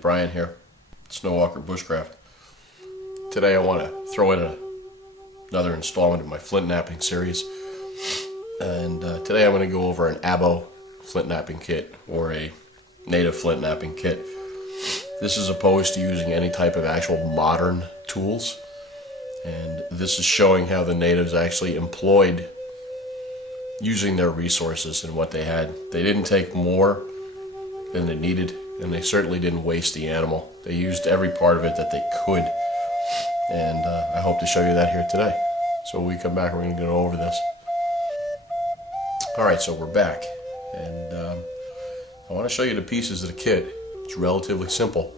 Brian here, Snowwalker Bushcraft. Today I want to throw in another installment of my Flintknapping series, and today I'm going to go over an Abo Flintknapping kit, or a native Flintknapping kit. This is opposed to using any type of actual modern tools, and this is showing how the natives actually employed using their resources and what they had. They didn't take more than they needed, and they certainly didn't waste the animal. They used every part of it that they could, and I hope to show you that here today. So when we come back, we're going to go over this. Alright, so we're back, and I want to show you the pieces of the kit. It's relatively simple,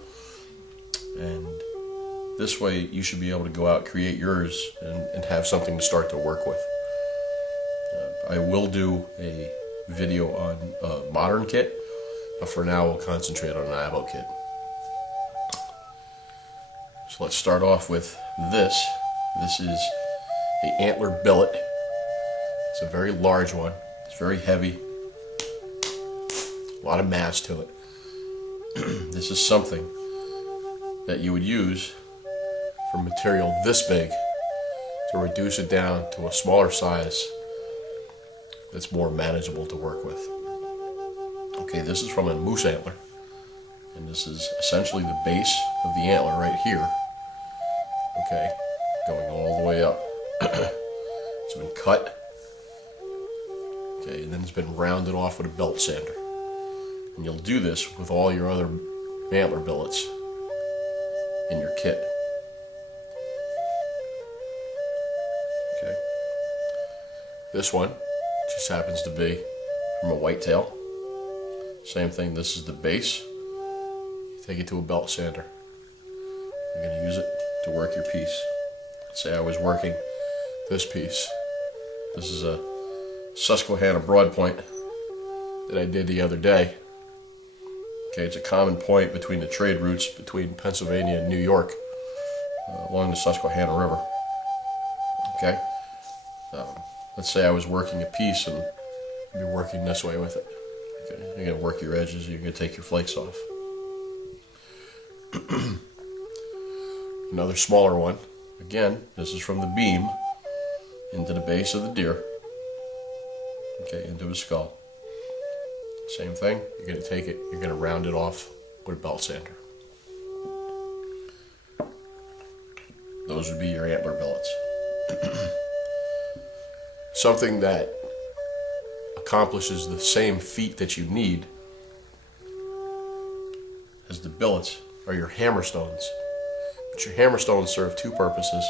and this way you should be able to go out, create yours, and have something to start to work with. I will do a video on a modern kit, but for now we'll concentrate on an Abo kit. So let's start off with this. This is the Antler Billet. It's a very large one. It's very heavy. A lot of mass to it. This is something that you would use for material this big to reduce it down to a smaller size that's more manageable to work with. Okay, this is from a moose antler, and this is essentially the base of the antler right here. Okay, going all the way up. It's been cut. Okay, and then it's been rounded off with a belt sander. And you'll do this with all your other antler billets in your kit. Okay, this one just happens to be from a whitetail. Same thing, this is the base. You take it to a belt sander. You're going to use it to work your piece. Let's say I was working this piece. This is a Susquehanna broadpoint that I did the other day. Okay, it's a common point between the trade routes between Pennsylvania and New York along the Susquehanna River. Okay, let's say I was working a piece and I'd be working this way with it. Okay, you're going to work your edges, you're going to take your flakes off. Another smaller one. Again, this is from the beam into the base of the deer. Okay, into his skull. Same thing, you're going to take it, you're going to round it off with a belt sander. Those would be your antler billets. Something that accomplishes the same feat that you need as the billets are your hammerstones. But your hammerstones serve two purposes.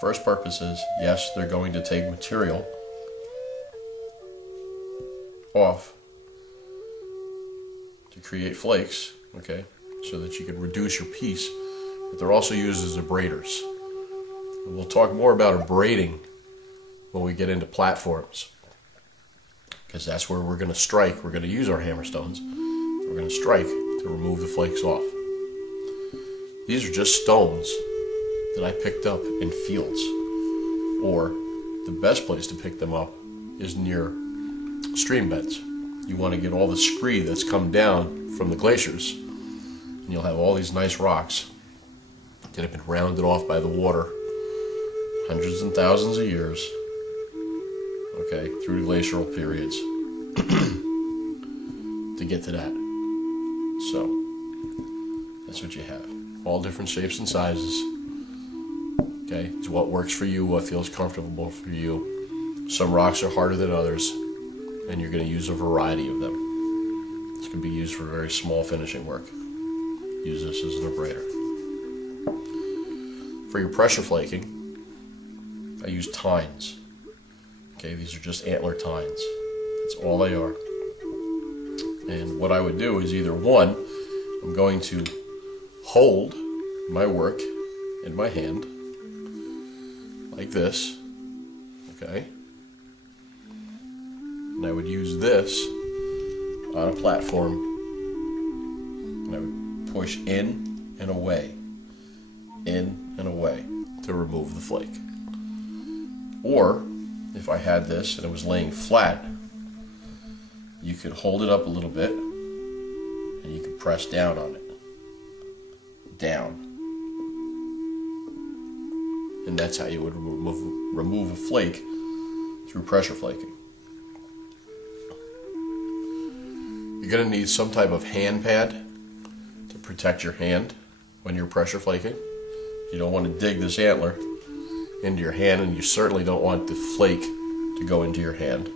First purpose is, yes, they're going to take material off to create flakes, okay, so that you can reduce your piece, but they're also used as abraders. And we'll talk more about abrading when we get into platforms, because that's where we're going to strike. We're going to use our hammerstones. We're going to strike to remove the flakes off. These are just stones that I picked up in fields, or the best place to pick them up is near stream beds. You want to get all the scree that's come down from the glaciers, and you'll have all these nice rocks that have been rounded off by the water hundreds and thousands of years, okay, through the glacial periods to get to that. So that's what you have. All different shapes and sizes. Okay, it's what works for you, what feels comfortable for you. Some rocks are harder than others, and you're going to use a variety of them. This can be used for very small finishing work. Use this as an abrader. For your pressure flaking, I use tines. Okay, these are just antler tines. That's all they are. And what I would do is either one, I'm going to hold my work in my hand like this, okay? And I would use this on a platform, and I would push in and away to remove the flake. Or if I had this and it was laying flat, you could hold it up a little bit and you could press down on it. down. And that's how you would remove a flake through pressure flaking. You're going to need some type of hand pad to protect your hand when you're pressure flaking. You don't want to dig this antler into your hand, and you certainly don't want the flake to go into your hand.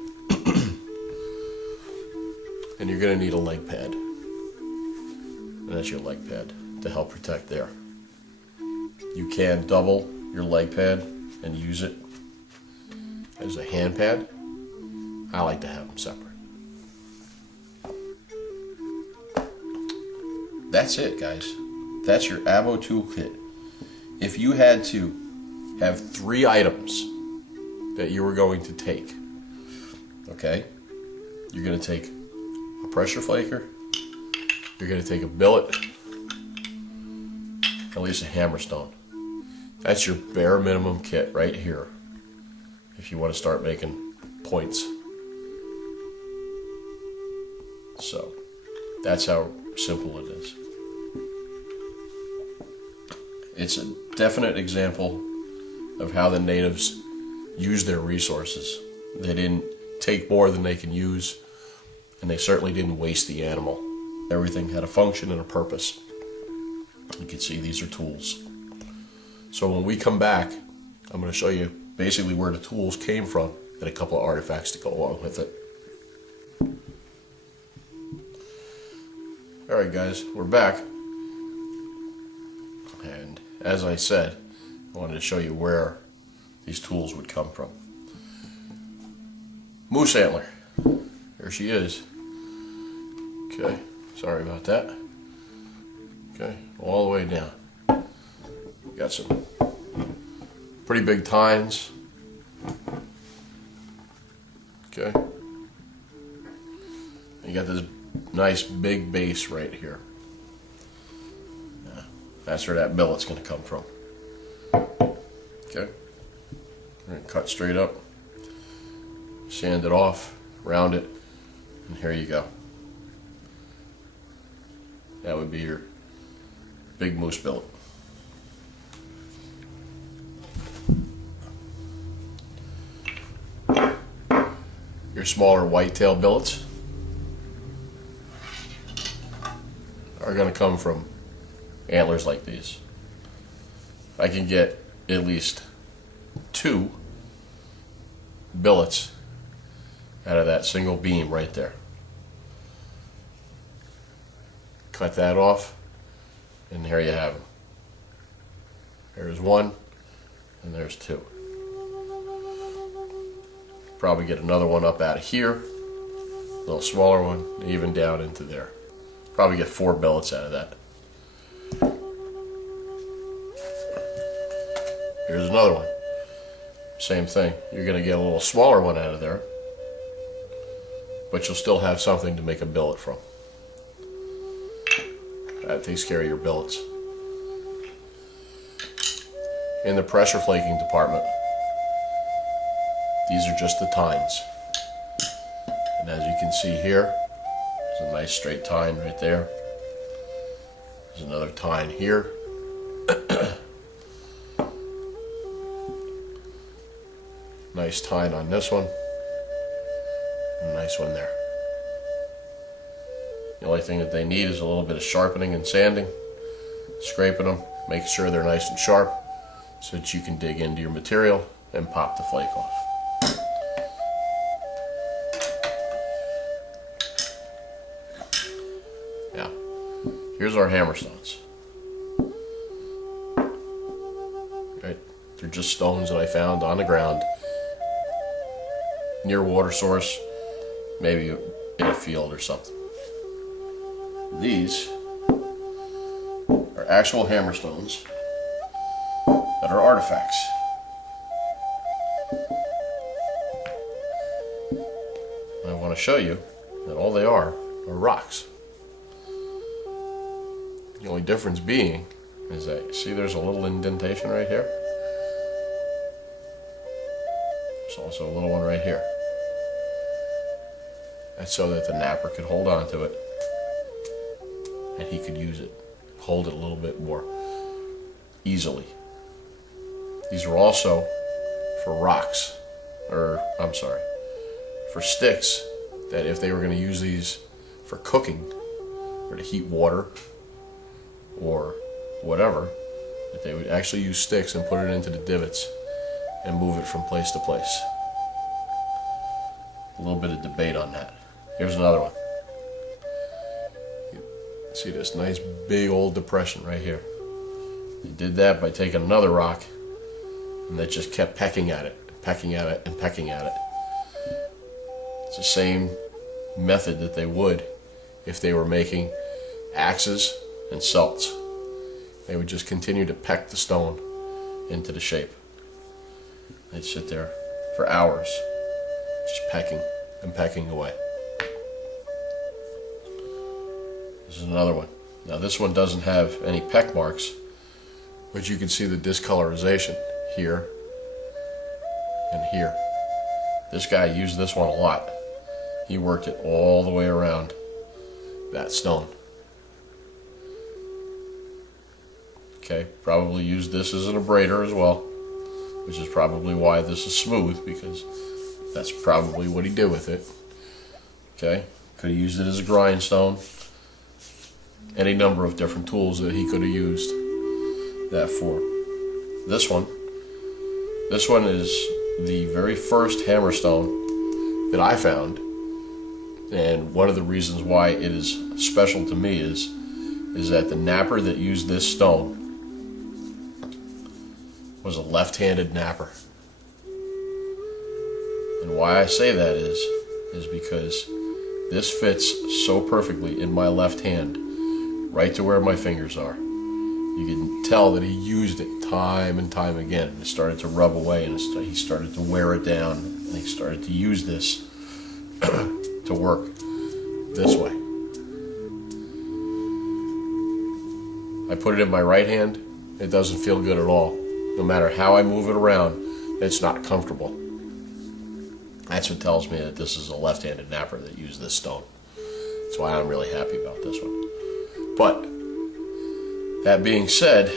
And you're going to need a leg pad. And that's your leg pad to help protect there. You can double your leg pad and use it as a hand pad. I like to have them separate. That's it, guys. That's your Abo toolkit. If you had to have 3 items that you were going to take, okay, you're going to take a pressure flaker, you're going to take a billet, at least a hammerstone. That's your bare minimum kit right here if you want to start making points. So that's how simple it is. It's a definite example of how the natives use their resources. They didn't take more than they can use, and they certainly didn't waste the animal. Everything had a function and a purpose. You can see these are tools. So when we come back, I'm going to show you basically where the tools came from and a couple of artifacts to go along with it. Alright guys, we're back. And as I said, I wanted to show you where these tools would come from. Moose antler. There she is. Okay, sorry about that. Okay, all the way down. Got some pretty big tines. Okay. You got this nice big base right here. That's where that billet's going to come from. Okay. We're going to cut straight up, sand it off, round it, and here you go. That would be your big moose billet. Your smaller whitetail billets are going to come from antlers like these. I can get at least 2 billets out of that single beam right there. Cut that off, and there you have them. There's 1, and there's 2. Probably get another one up out of here, a little smaller one, even down into there. Probably get 4 billets out of that. Here's another one. Same thing. You're going to get a little smaller one out of there, but you'll still have something to make a billet from. That takes care of your billets. In the pressure flaking department, these are just the tines. And as you can see here, there's a nice straight tine right there. There's another tine here. Nice tine on this one. And a nice one there. The only thing that they need is a little bit of sharpening and sanding, scraping them, making sure they're nice and sharp so that you can dig into your material and pop the flake off. Now, here's our hammerstones. Right? They're just stones that I found on the ground near a water source, maybe in a field or something. These are actual hammerstones that are artifacts. I want to show you that all they are rocks. The only difference being is that, you see there's a little indentation right here? There's also a little one right here. That's so that the napper could hold on to it and he could use it hold it a little bit more easily. These are also for rocks, or I'm sorry, for sticks, that if they were going to use these for cooking or to heat water or whatever, that they would actually use sticks and put it into the divots and move it from place to place. A little bit of debate on that. Here's another one. See this nice big old depression right here. He did that by taking another rock, and that just kept pecking at it, pecking at it, and pecking at it. It's the same method that they would if they were making axes and celts. They would just continue to peck the stone into the shape. They'd sit there for hours, just pecking and pecking away. This is another one. Now this one doesn't have any peck marks, but you can see the discolorization here and here. This guy used this one a lot. He worked it all the way around that stone. Okay, probably used this as an abrader as well, which is probably why this is smooth, because that's probably what he did with it. Okay, could have used it as a grindstone. Any number of different tools that he could have used that for. This one is the very first hammerstone that I found, and one of the reasons why it is special to me is that the napper that used this stone was a left-handed napper. And why I say that is because this fits so perfectly in my left hand, right to where my fingers are. You can tell that he used it time and time again. It started to rub away, and he started to wear it down, and he started to use this to work this way. I put it in my right hand, it doesn't feel good at all. No matter how I move it around, it's not comfortable. That's what tells me that this is a left-handed napper that used this stone. That's why I'm really happy about this one. But that being said,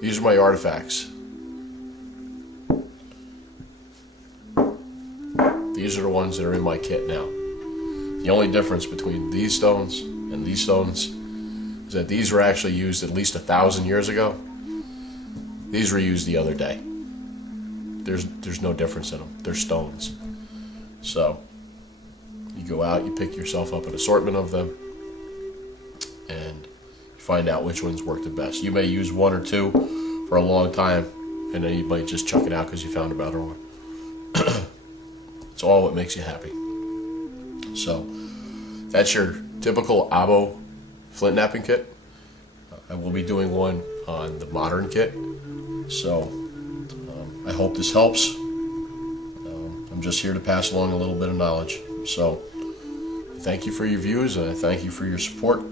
these are my artifacts. These are the ones that are in my kit now. The only difference between these stones and these stones is that these were actually used at least 1,000 years ago. These were used the other day. There's no difference in them. They're stones. So you go out, you pick yourself up an assortment of them, and you find out which ones work the best. You may use one or two for a long time, and then you might just chuck it out because you found a better one. It's all what makes you happy. So that's your typical Abo Flintknapping kit. I will be doing one on the modern kit. So I hope this helps. I'm just here to pass along a little bit of knowledge. So thank you for your views, and I thank you for your support.